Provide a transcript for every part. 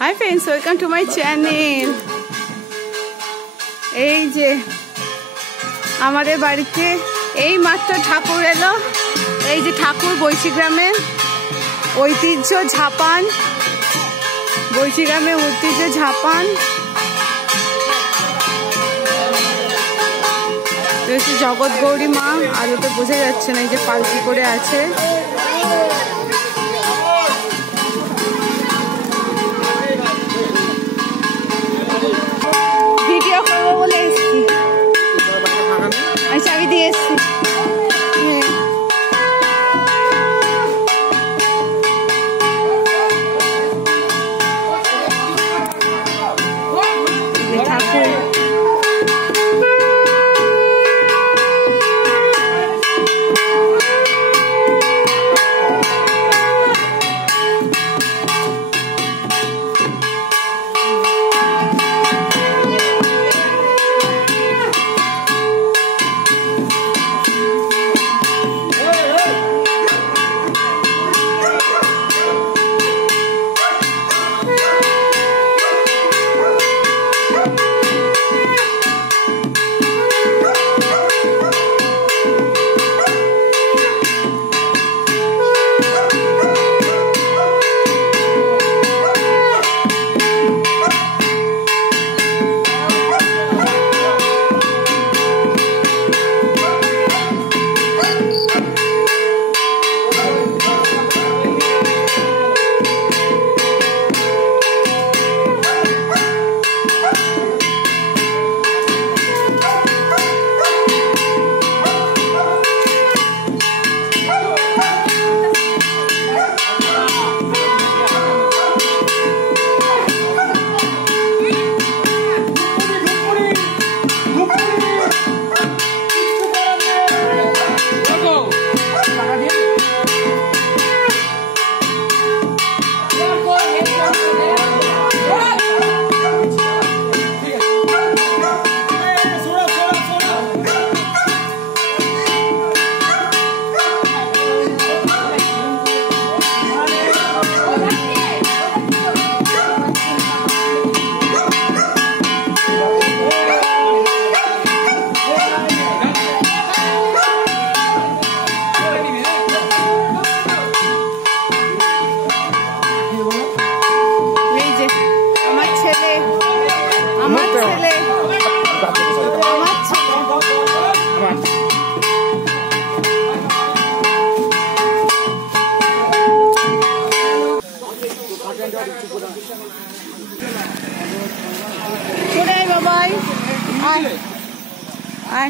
Hi friends, welcome to my channel. এই যে আমাদের বাড়িতে এই মাত্র ঠাকুর এলো। এই যে ঠাকুর, বৈশি গ্রামের ঐতিহ্য ঝাপান, বৈশি গ্রামের ঐতিহ্য ঝাপান। জগৎ গৌরী মা, আরো তো বোঝা যাচ্ছে না, এই যে পালকি করে আছে। ভিডিও করবো বলে এসছি, আমি চাবি দিয়ে এসছি। ঠাকুর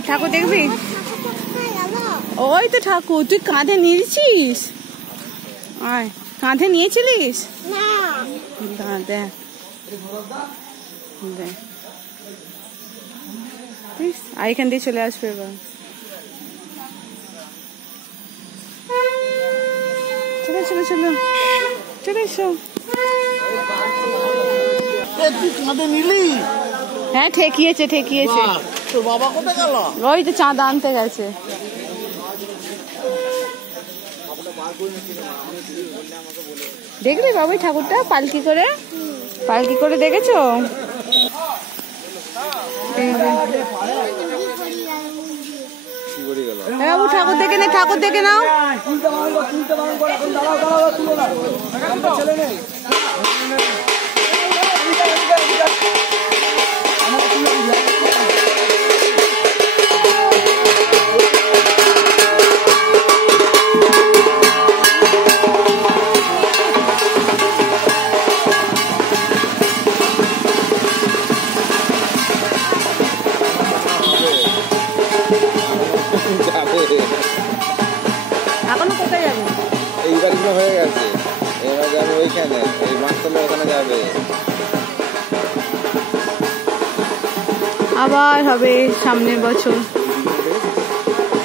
ঠাকুর দেখবি? ওই তো ঠাকুর, তুই কাঁধে নিয়েছিস? আয়, কাঁধে নিয়েছিলিস? দেখ আর এখান দিয়ে চলে আসবে এবার। চলো চলো চলো চলে এসো। কাঁধে নিলি? হ্যাঁ, ঠেকিয়েছে ঠেকিয়েছে। তোর বাবা কোথায় গেল? ওই তো চাঁদা আনতে গেছে। দেখলি বাবুই ঠাকুরটা পালকি করে দেখেছো? বাবু ঠাকুর দেখে নে, ঠাকুর দেখে নাও। এখনো কোথায় যাবে? এই বাড়িগুলো হয়ে গেছে, এবার যাবে ওইখানে, এই মাছতলা ওখানে যাবে। আবার হবে সামনের বছর।